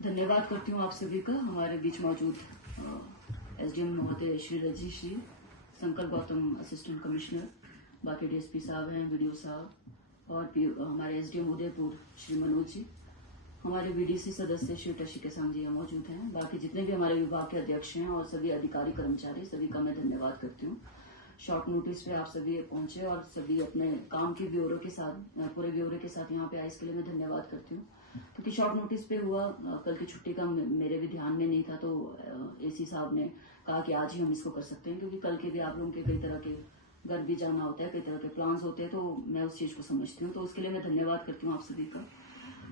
धन्यवाद करती हूँ आप सभी का। हमारे बीच मौजूद एसडीएम महोदय श्री रजनीश जी, शंकर गौतम असिस्टेंट कमिश्नर, बाकी डीएसपी साहब हैं, वीडियो साहब और हमारे एसडीएम उदयपुर श्री मनोज जी, हमारे बीडीसी सदस्य श्री टशी केसांग जी मौजूद हैं। बाकी जितने भी हमारे विभाग के अध्यक्ष हैं और सभी अधिकारी कर्मचारी, सभी का मैं धन्यवाद करती हूँ। शॉर्ट नोटिस पे आप सभी पहुंचे और सभी अपने काम के ब्यौरे के साथ, पूरे ब्यौरे के साथ यहाँ पे आए, इसके लिए मैं धन्यवाद करती हूँ। क्योंकि शॉर्ट नोटिस पे हुआ, कल की छुट्टी का मेरे भी ध्यान में नहीं था, तो एसी साहब ने कहा कि आज ही हम इसको कर सकते हैं, क्योंकि कल के भी आप लोगों के कई तरह के घर भी जाना होता है, कई तरह के प्लान्स होते हैं, तो मैं उस चीज को समझती हूँ। तो उसके लिए मैं धन्यवाद करती हूँ आप सभी का।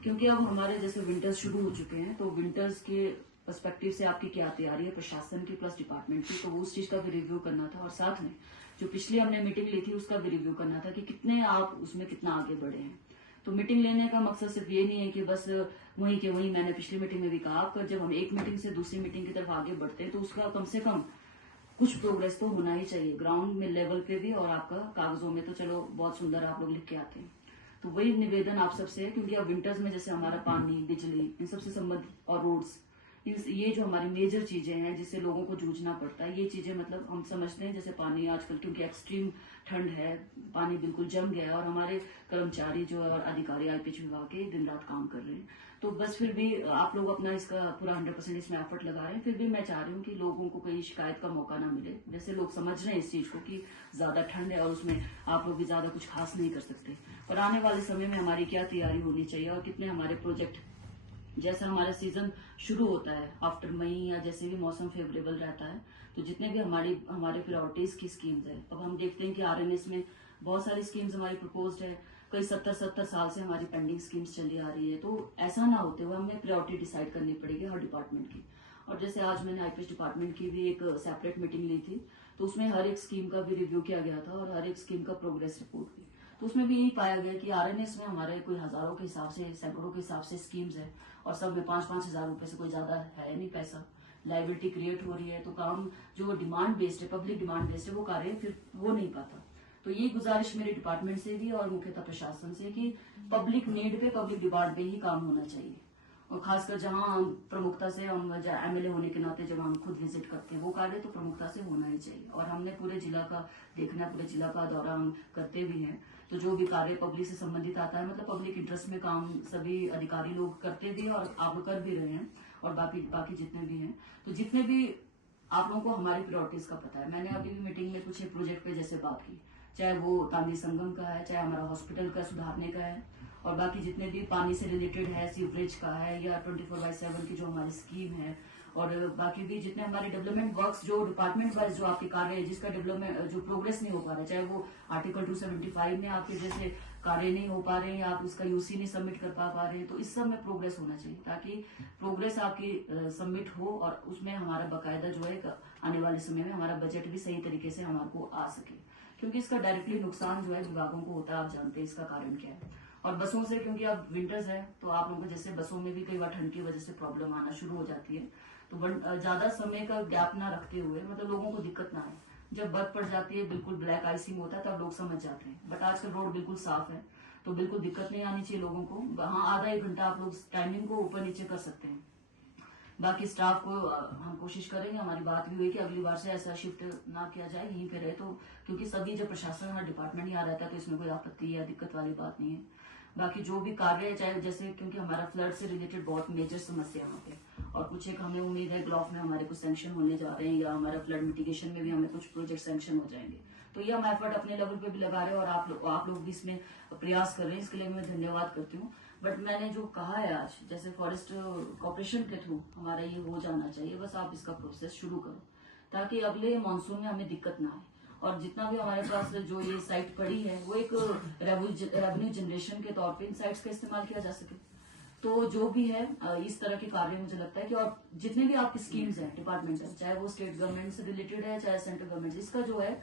क्योंकि अब हमारे जैसे विंटर्स शुरू हो चुके हैं, तो विंटर्स के पर्सपेक्टिव से आपकी क्या तैयारी है प्रशासन की प्लस डिपार्टमेंट की, तो वो उस चीज का भी रिव्यू करना था। और साथ में जो पिछली हमने मीटिंग ली थी उसका भी रिव्यू करना था कि कितने आप उसमें कितना आगे बढ़े हैं। तो मीटिंग लेने का मकसद सिर्फ ये नहीं है कि बस वहीं के वहीं, मैंने पिछली मीटिंग में भी कहा, आपका जब हम एक मीटिंग से दूसरी मीटिंग की तरफ आगे बढ़ते हैं तो उसका कम से कम कुछ प्रोग्रेस तो होना ही चाहिए, ग्राउंड में लेवल पे भी, और आपका कागजों में तो चलो बहुत सुंदर आप लोग लिख के आते हैं। तो वही निवेदन आप सबसे है, क्योंकि अब विंटर्स में जैसे हमारा पानी, बिजली, इन सबसे संबंधित और रोड्स, ये जो हमारी मेजर चीजें हैं जिससे लोगों को जूझना पड़ता है, ये चीजें मतलब हम समझते हैं। जैसे पानी आजकल क्योंकि एक्सट्रीम ठंड है, पानी बिल्कुल जम गया है और हमारे कर्मचारी जो है और अधिकारी आईपीएच विभाग के दिन रात काम कर रहे हैं। तो बस फिर भी आप लोग अपना इसका पूरा 100% इसमें एफर्ट लगा रहे हैं। फिर भी मैं चाह रही हूँ कि लोगों को कोई शिकायत का मौका ना मिले। जैसे लोग समझ रहे हैं इस चीज को कि ज्यादा ठंड है और उसमें आप लोग भी ज्यादा कुछ खास नहीं कर सकते, और आने वाले समय में हमारी क्या तैयारी होनी चाहिए और कितने हमारे प्रोजेक्ट, जैसा हमारा सीजन शुरू होता है आफ्टर मई या जैसे भी मौसम फेवरेबल रहता है, तो जितने भी हमारे प्रायोरिटीज की स्कीम्स है, अब हम देखते हैं कि आरएनएस में बहुत सारी स्कीम्स हमारी प्रपोज्ड है, कई 70 साल से हमारी पेंडिंग स्कीम्स चली आ रही है। तो ऐसा ना होते हुए हमें प्रायोरिटी डिसाइड करनी पड़ेगी हर डिपार्टमेंट की। और जैसे आज मैंने आईपीएच डिपार्टमेंट की भी एक सेपरेट मीटिंग ली थी, तो उसमें हर एक स्कीम का भी रिव्यू किया गया था और हर एक स्कीम का प्रोग्रेस रिपोर्ट भी। तो उसमें भी यही पाया गया कि आरएनएस में हमारे कोई हजारों के हिसाब से, सैकड़ों के हिसाब से स्कीम्स है और सब में 5-5 हजार रुपए से कोई ज्यादा है नहीं पैसा। लाइबिलिटी क्रिएट हो रही है, तो काम जो डिमांड बेस्ड है, पब्लिक डिमांड बेस्ड है, वो कार्य फिर वो नहीं पाता। तो ये गुजारिश मेरे डिपार्टमेंट से भी और मुख्यतः प्रशासन से कि पब्लिक नीड पे, पब्लिक डिमांड पे ही काम होना चाहिए। और खासकर जहां हम प्रमुखता से, हम एमएलए होने के नाते जब हम खुद विजिट करते हैं, वो कार्य तो प्रमुखता से होना ही चाहिए। और हमने पूरे जिला का देखना, पूरे जिला का दौरा हम करते भी हैं, तो जो भी कार्य पब्लिक से संबंधित आता है, मतलब पब्लिक इंटरेस्ट में काम सभी अधिकारी लोग करते भी हैं और आप कर भी रहे हैं, और बाकी जितने भी हैं, तो जितने भी आप लोगों को हमारी प्रायोरिटीज का पता है। मैंने अभी भी मीटिंग में कुछ एक प्रोजेक्ट पे जैसे बात की, चाहे वो तांदी संगम का है, चाहे हमारा हॉस्पिटल का सुधारने का है, और बाकी जितने भी पानी से रिलेटेड है, सीवरेज का है, या 24/7 की जो हमारी स्कीम है, और बाकी भी जितने हमारे डेवलपमेंट वर्क्स जो डिपार्टमेंट वाइज जो आपके कार्य है, जिसका डेवलपमेंट जो प्रोग्रेस नहीं हो पा रहा है, चाहे वो आर्टिकल 275 में आपके जैसे कार्य नहीं हो पा रहे हैं, या आप उसका यूसी नहीं सबमिट कर पा रहे हैं, तो इस सब में प्रोग्रेस होना चाहिए, ताकि प्रोग्रेस आपकी सबमिट हो और उसमें हमारा बकायदा जो है आने वाले समय में हमारा बजट भी सही तरीके से हमारे को आ सके। क्योंकि इसका डायरेक्टली नुकसान जो है विभागों को होता है, आप जानते हैं इसका कारण क्या है। और बसों से, क्योंकि अब विंटर्स है, तो आप लोगों को जैसे बसों में भी कई बार ठंड की वजह से प्रॉब्लम आना शुरू हो जाती है, तो ज्यादा समय का गैप ना रखते हुए, मतलब लोगों को दिक्कत ना आए। जब बर्फ पड़ जाती है, बिल्कुल ब्लैक आइसिंग होता है, तब लोग समझ जाते हैं, बट आजकल रोड बिल्कुल साफ है, तो बिल्कुल दिक्कत नहीं आनी चाहिए लोगों को। हाँ, आधा 1 घंटा आप लोग टाइमिंग को ऊपर नीचे कर सकते हैं। बाकी स्टाफ को हम कोशिश करेंगे, हमारी बात भी हुई कि अगली बार से ऐसा शिफ्ट ना किया जाए, यहीं पे रहे, तो क्योंकि सभी जो प्रशासन हर डिपार्टमेंट यहाँ रहता है, तो इसमें कोई आपत्ति या दिक्कत वाली बात नहीं है। बाकी जो भी कार्य है, चाहे जैसे, क्योंकि हमारा फ्लड से रिलेटेड बहुत मेजर समस्या है यहाँ पे, और कुछ एक हमें उम्मीद है ग्लॉफ में हमारे कुछ सैंक्शन होने जा रहे हैं, या हमारा फ्लड मिटिगेशन में भी हमें कुछ प्रोजेक्ट सैंक्शन हो जाएंगे। तो ये हम एफर्ट अपने लेवल पे भी लगा रहे हैं, और आप लोग भी इसमें प्रयास कर रहे हैं, इसके लिए मैं धन्यवाद करती हूँ। बट मैंने जो कहा है आज, जैसे फॉरेस्ट कॉर्पोरेशन के थ्रू हमारा ये हो जाना चाहिए, बस आप इसका प्रोसेस शुरू करो, ताकि अगले मानसून में हमें दिक्कत ना आए। और जितना भी हमारे पास जो ये साइट पड़ी है, वो एक रेवेन्यू जनरेशन के तौर पे इन साइट्स का इस्तेमाल किया जा सके। तो जो भी है इस तरह के कार्य मुझे लगता है कि, और जितने भी आपकी स्कीम्स हैं डिपार्टमेंट है, चाहे वो स्टेट गवर्नमेंट से रिलेटेड है, चाहे सेंट्रल गवर्नमेंट, इसका जो है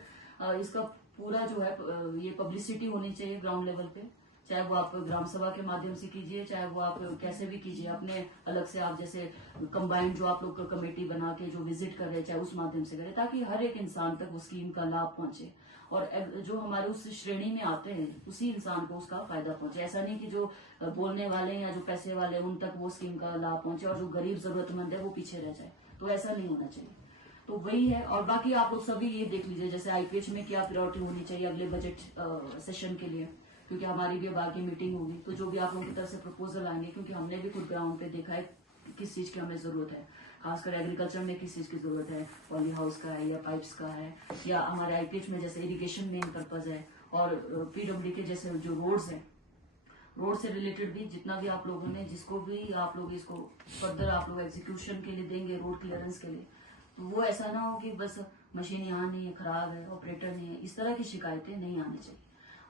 इसका पूरा जो है ये पब्लिसिटी होनी चाहिए ग्राउंड लेवल पे, चाहे वो आप ग्राम सभा के माध्यम से कीजिए, चाहे वो आप कैसे भी कीजिए, अपने अलग से आप जैसे कंबाइंड जो आप लोग कमेटी बना के जो विजिट कर रहे हैं, चाहे उस माध्यम से करें, ताकि हर एक इंसान तक उस स्कीम का लाभ पहुंचे और जो हमारे उस श्रेणी में आते हैं उसी इंसान को उसका फायदा पहुंचे। ऐसा नहीं कि जो बोलने वाले हैं या जो पैसे वाले हैं उन तक वो स्कीम का लाभ पहुंचे और जो गरीब जरूरतमंद है वो पीछे रह जाए, तो ऐसा नहीं होना चाहिए। तो वही है। और बाकी आप लोग सभी ये देख लीजिए जैसे आईपीएच में क्या प्रायोरिटी होनी चाहिए अगले बजट सेशन के लिए, क्योंकि हमारी भी अब आगे मीटिंग होगी, तो जो भी आप लोगों की तरफ से प्रपोजल आएंगे, क्योंकि हमने भी खुद ग्राउंड पे देखा है किस चीज की हमें जरूरत है, खासकर एग्रीकल्चर में किस चीज की जरूरत है, पॉली हाउस का है या पाइप्स का है, या हमारे आईपीएच में जैसे इरिगेशन मेन पर्पज है, और पीडब्ल्यू के जैसे जो रोड्स है, रोड से रिलेटेड भी जितना भी आप लोगों ने जिसको भी आप लोग इसको फर्दर आप लोग एग्जीक्यूशन के लिए देंगे रोड क्लियरेंस के लिए, तो वो ऐसा ना हो कि बस मशीन यहाँ नहीं है, खराब है, ऑपरेटर नहीं है, इस तरह की शिकायतें नहीं आनी चाहिए।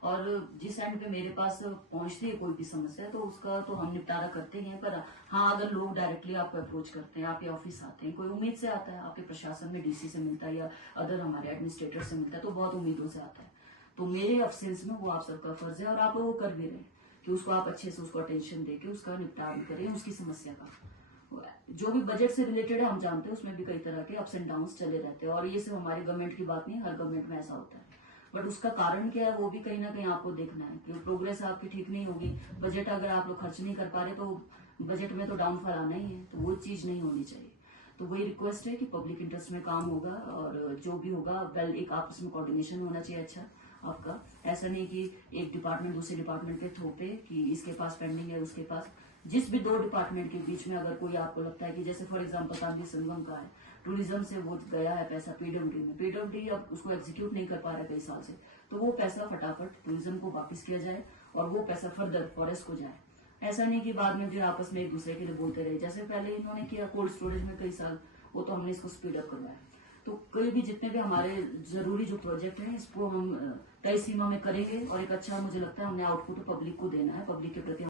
और जिस एंड पे मेरे पास पहुंचती है कोई भी समस्या तो उसका तो हम निपटारा करते ही हैं, पर हाँ अगर लोग डायरेक्टली आपको अप्रोच करते हैं, आपके ऑफिस आते हैं, कोई उम्मीद से आता है, आपके प्रशासन में डीसी से मिलता है या अदर हमारे एडमिनिस्ट्रेटर से मिलता है, तो बहुत उम्मीदों से आता है, तो मेरे अफसेंस में वो आप सबका फर्ज है और आप लोग कर भी रहे हैं कि उसको आप अच्छे से उसको अटेंशन देके उसका निपटान करें उसकी समस्या का। जो भी बजट से रिलेटेड है हम जानते हैं उसमें भी कई तरह के अप्स एंड डाउन्स चले रहते हैं, और ये सिर्फ हमारी गवर्नमेंट की बात नहीं, हर गवर्नमेंट में ऐसा होता है, बट उसका कारण क्या है वो भी कहीं ना कहीं आपको देखना है कि प्रोग्रेस आपकी ठीक नहीं होगी, बजट अगर आप लोग खर्च नहीं कर पा रहे तो बजट में तो डाउनफॉल आना ही है, तो वो चीज नहीं होनी चाहिए। तो वही रिक्वेस्ट है कि पब्लिक इंटरेस्ट में काम होगा और जो भी होगा वेल एक आपस में कोऑर्डिनेशन होना चाहिए अच्छा आपका, ऐसा नहीं कि एक डिपार्टमेंट दूसरे डिपार्टमेंट पे थोपे कि इसके पास पेंडिंग है उसके पास। जिस भी दो डिपार्टमेंट के बीच में अगर कोई आपको लगता है कि जैसे फॉर एग्जांपल गांधी संगम का है, टूरिज्म से वो गया है पैसा पीडब्ल्यूडी में, पीडब्ल्यूडी अब उसको एग्जीक्यूट नहीं कर पा रहा है कई साल से, तो वो पैसा फटाफट टूरिज्म को वापस किया जाए और वो पैसा फर्दर फॉरेस्ट को जाए। ऐसा नहीं कि बाद में जो आपस में एक दूसरे के लिए बोलते रहे, जैसे पहले इन्होंने किया कोल्ड स्टोरेज में कई साल, वो तो हमने इसको स्पीड अप करवाया। तो कोई भी जितने भी हमारे जरूरी जो प्रोजेक्ट हैं इसको हम तय सीमा में करेंगे और एक अच्छा मुझे लगता है हमने आउटपुट पब्लिक को देना है, पब्लिक के प्रति